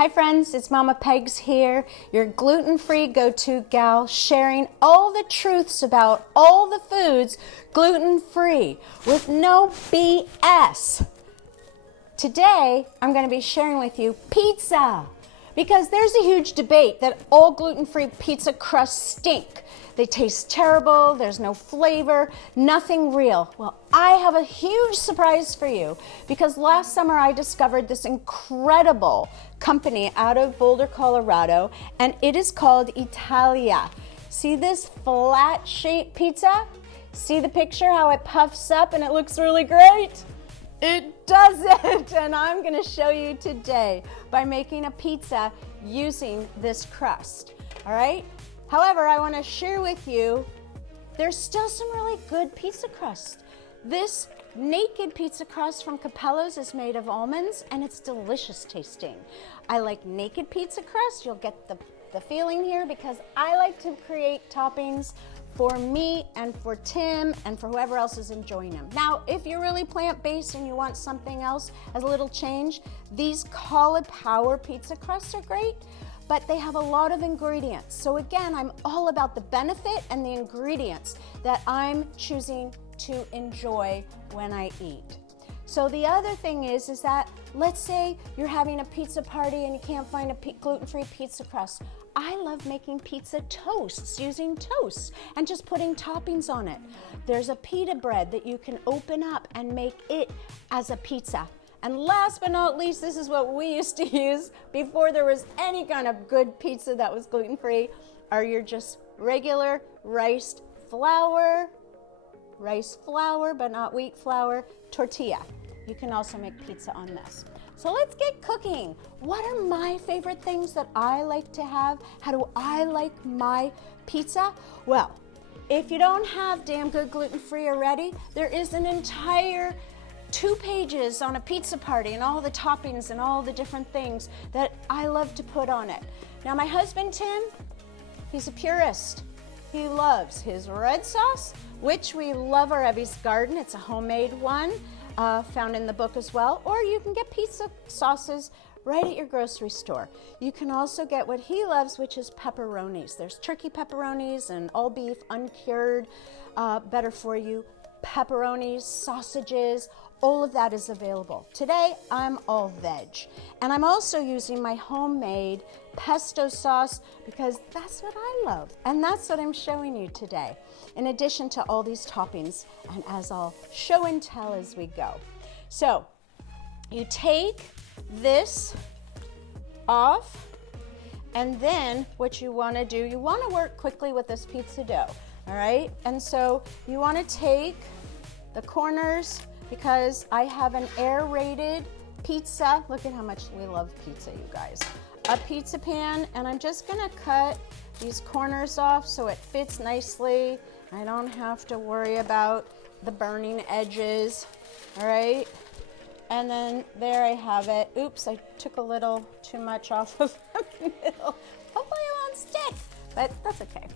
Hi friends, it's Mama Pegs here, your gluten-free go-to gal, sharing all the truths about all the foods gluten-free with no BS. Today, I'm going to be sharing with you pizza, because there's a huge debate that all gluten-free pizza crusts stink. They taste terrible, there's no flavor, nothing real. Well, I have a huge surprise for you, because last summer I discovered this incredible company out of Boulder, Colorado, and it is called Italia. See this flat-shaped pizza? See the picture, how it puffs up and it looks really great? It doesn't, and I'm gonna show you today by making a pizza using this crust, all right? However, I wanna share with you, there's still some really good pizza crust. This naked pizza crust from Capello's is made of almonds and it's delicious tasting. I like naked pizza crust. You'll get the feeling here because I like to create toppings for me and for Tim and for whoever else is enjoying them. Now, if you're really plant-based and you want something else as a little change, these cauliflower pizza crusts are great, but they have a lot of ingredients. So again, I'm all about the benefit and the ingredients that I'm choosing to enjoy when I eat. So the other thing is that let's say you're having a pizza party and you can't find a gluten-free pizza crust. I love making pizza toasts, using toast and just putting toppings on it. There's a pita bread that you can open up and make it as a pizza. And last but not least, this is what we used to use before there was any kind of good pizza that was gluten-free, are your just regular rice flour, but not wheat flour, tortilla. You can also make pizza on this. So let's get cooking. What are my favorite things that I like to have? How do I like my pizza? Well, if you don't have damn good gluten-free already, there is an entire 2 pages on a pizza party and all the toppings and all the different things that I love to put on it. Now my husband, Tim, he's a purist. He loves his red sauce, which we love our Evie's Garden. It's a homemade one, found in the book as well. Or you can get pizza sauces right at your grocery store. You can also get what he loves, which is pepperonis. There's turkey pepperonis and all beef, uncured, better for you. Pepperonis, sausages, all of that is available. Today, I'm all veg. And I'm also using my homemade pesto sauce because that's what I love. And that's what I'm showing you today, in addition to all these toppings, and as I'll show and tell as we go. So, you take this off, and then what you wanna do, you wanna work quickly with this pizza dough, all right? And so you wanna take the corners, because I have an air-rated pizza. Look at how much we love pizza, you guys. A pizza pan, and I'm just gonna cut these corners off so it fits nicely. I don't have to worry about the burning edges, all right? And then there I have it. Oops, I took a little too much off of the middle. Hopefully it won't stick, but that's okay.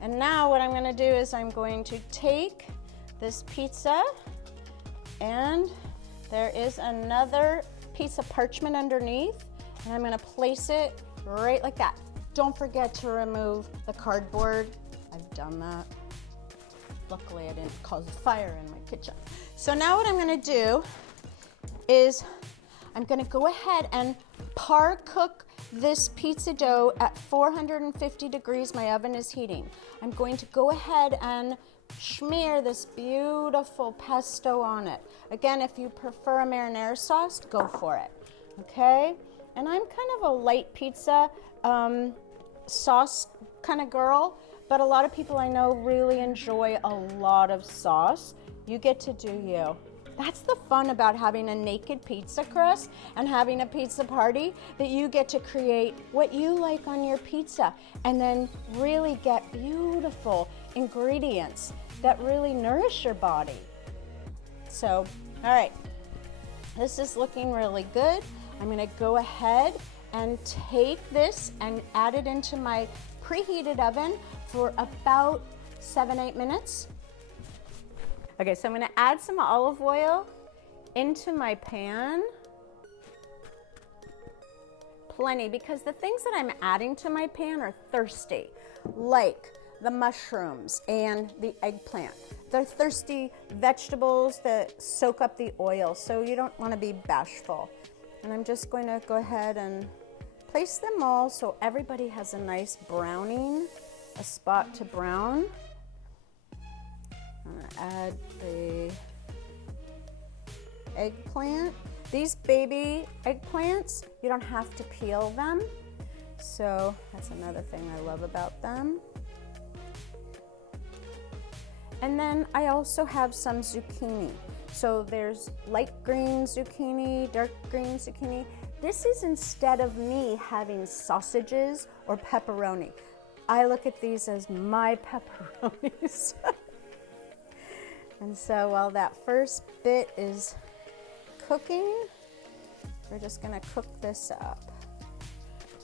And now what I'm gonna do is I'm going to take this pizza, and there is another piece of parchment underneath, and I'm gonna place it right like that. Don't forget to remove the cardboard. I've done that. Luckily I didn't cause a fire in my kitchen. So now what I'm gonna do is I'm gonna go ahead and par cook this pizza dough at 450 degrees. My oven is heating. I'm going to go ahead and smear this beautiful pesto on it. Again, if you prefer a marinara sauce, go for it, okay? And I'm kind of a light pizza sauce kind of girl, but a lot of people I know really enjoy a lot of sauce. You get to do you. That's the fun about having a naked pizza crust and having a pizza party, that you get to create what you like on your pizza and then really get beautiful ingredients that really nourish your body. So, all right, this is looking really good. I'm gonna go ahead and take this and add it into my preheated oven for about 7-8 minutes. Okay, so I'm gonna add some olive oil into my pan. Plenty, because the things that I'm adding to my pan are thirsty, like the mushrooms and the eggplant. They're thirsty vegetables that soak up the oil, so you don't want to be bashful. And I'm just going to go ahead and place them all so everybody has a nice browning, a spot to brown. I'm going to add the eggplant. These baby eggplants, you don't have to peel them. So that's another thing I love about them. And then I also have some zucchini. So there's light green zucchini, dark green zucchini. This is instead of me having sausages or pepperoni. I look at these as my pepperonis. And so while that first bit is cooking, we're just gonna cook this up.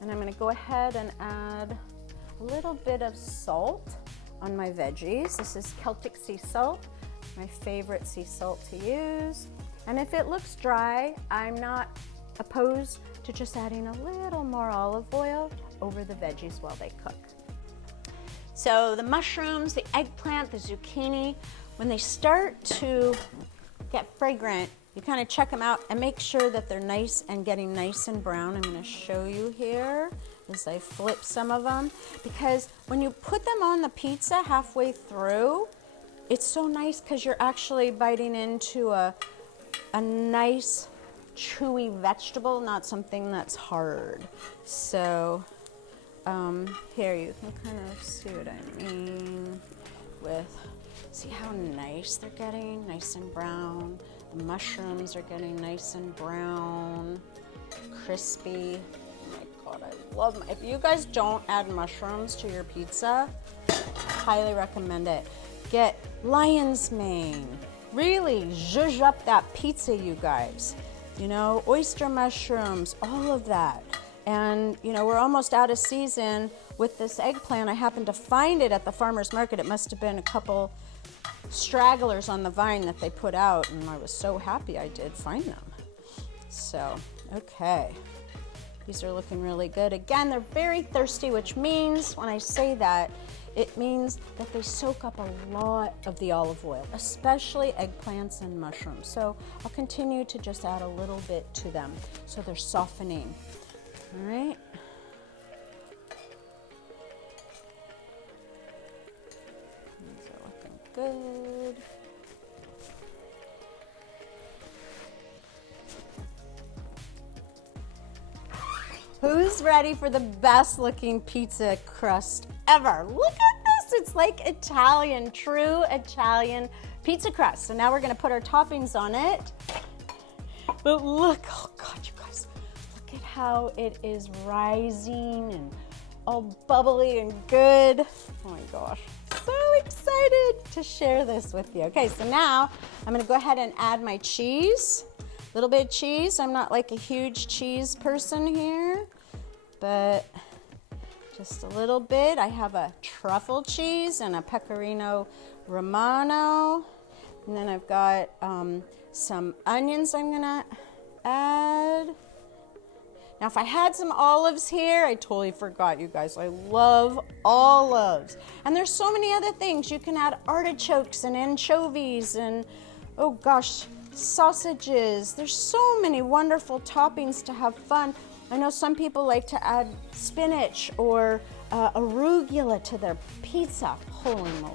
And I'm gonna go ahead and add a little bit of salt on my veggies. This is Celtic sea salt, my favorite sea salt to use. And if it looks dry, I'm not opposed to just adding a little more olive oil over the veggies while they cook. So the mushrooms, the eggplant, the zucchini, when they start to get fragrant, you kind of check them out and make sure that they're nice and getting nice and brown. I'm going to show you here as I flip some of them, because when you put them on the pizza halfway through, it's so nice because you're actually biting into a nice chewy vegetable, not something that's hard. So here you can kind of see what I mean with, see how nice they're getting, nice and brown. The mushrooms are getting nice and brown, crispy. Oh my God, I love them. If you guys don't add mushrooms to your pizza, I highly recommend it. Get lion's mane. Really zhuzh up that pizza, you guys. You know, oyster mushrooms, all of that. And, you know, we're almost out of season with this eggplant. I happened to find it at the farmer's market. It must have been a couple stragglers on the vine that they put out, and I was so happy I did find them. So, okay. These are looking really good. Again, they're very thirsty, which means, when I say that, it means that they soak up a lot of the olive oil, especially eggplants and mushrooms. So I'll continue to just add a little bit to them so they're softening. All right. These are looking good. Who's ready for the best looking pizza crust ever? Look at this, it's like Italian, true Italian pizza crust. So now we're gonna put our toppings on it. But look, oh God, you guys, look at how it is rising and all bubbly and good. Oh my gosh, so excited to share this with you. Okay, so now I'm gonna go ahead and add my cheese. A little bit of cheese. I'm not like a huge cheese person here, but just a little bit. I have a truffle cheese and a pecorino romano. And then I've got some onions I'm gonna add. Now, if I had some olives here, I totally forgot, you guys. I love olives. And there's so many other things. You can add artichokes and anchovies and, oh gosh, sausages. There's so many wonderful toppings to have fun. I know some people like to add spinach or arugula to their pizza. Holy moly.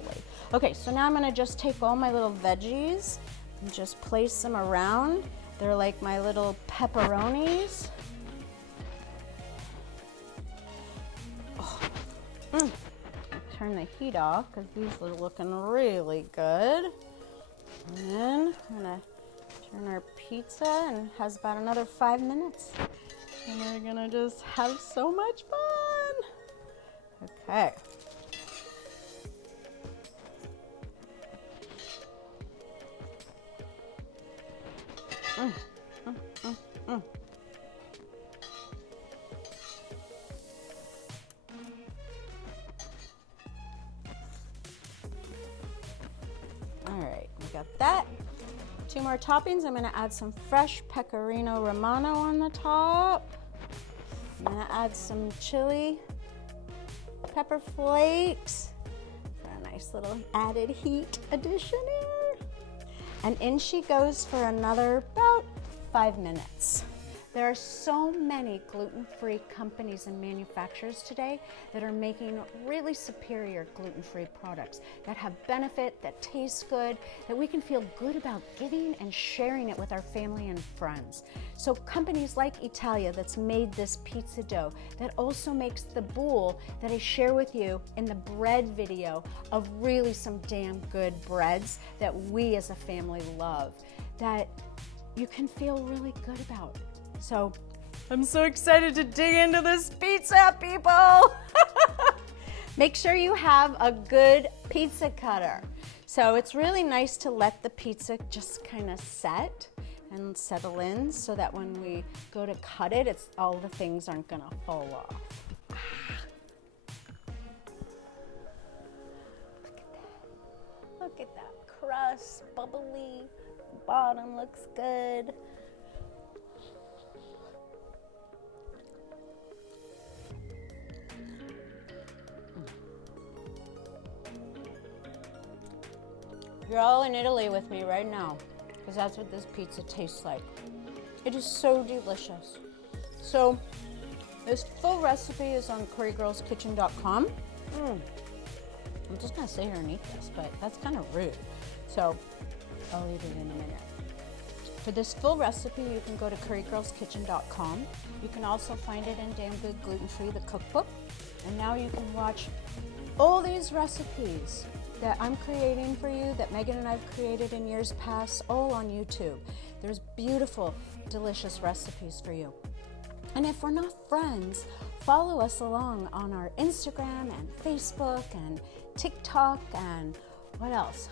Okay, so now I'm gonna just take all my little veggies and just place them around. They're like my little pepperonis. Turn the heat off because these are looking really good. And then I'm gonna turn our pizza, and it has about another 5 minutes. And we're gonna just have so much fun. Okay. All right, we got that. 2 more toppings. I'm gonna add some fresh pecorino romano on the top. I'm gonna add some chili pepper flakes for a nice little added heat addition here. And in she goes for another about 5 minutes. There are so many gluten-free companies and manufacturers today that are making really superior gluten-free products that have benefit, that taste good, that we can feel good about giving and sharing it with our family and friends. So companies like Italia that's made this pizza dough, that also makes the boule that I share with you in the bread video of really some damn good breads that we as a family love, that you can feel really good about. So I'm so excited to dig into this pizza, people. Make sure you have a good pizza cutter. So it's really nice to let the pizza just kind of set and settle in so that when we go to cut it, all the things aren't gonna fall off. Look at that crust, bubbly, bottom looks good. You're all in Italy with me right now, because that's what this pizza tastes like. It is so delicious. So this full recipe is on currygirlskitchen.com. I'm just gonna sit here and eat this, but that's kind of rude. So I'll eat it in a minute. For this full recipe, you can go to currygirlskitchen.com. You can also find it in Damn Good Gluten-Free, the cookbook. And now you can watch all these recipes that I'm creating for you, that Megan and I've created in years past, all on YouTube. There's beautiful, delicious recipes for you. And if we're not friends, follow us along on our Instagram and Facebook and TikTok and what else?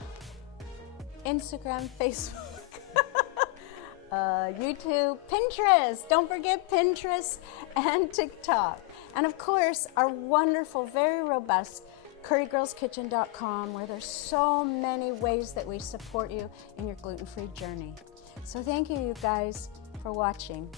Instagram, Facebook, YouTube, Pinterest. Don't forget Pinterest and TikTok. And of course, our wonderful, very robust currygirlskitchen.com, where there's so many ways that we support you in your gluten-free journey. So thank you, you guys, for watching.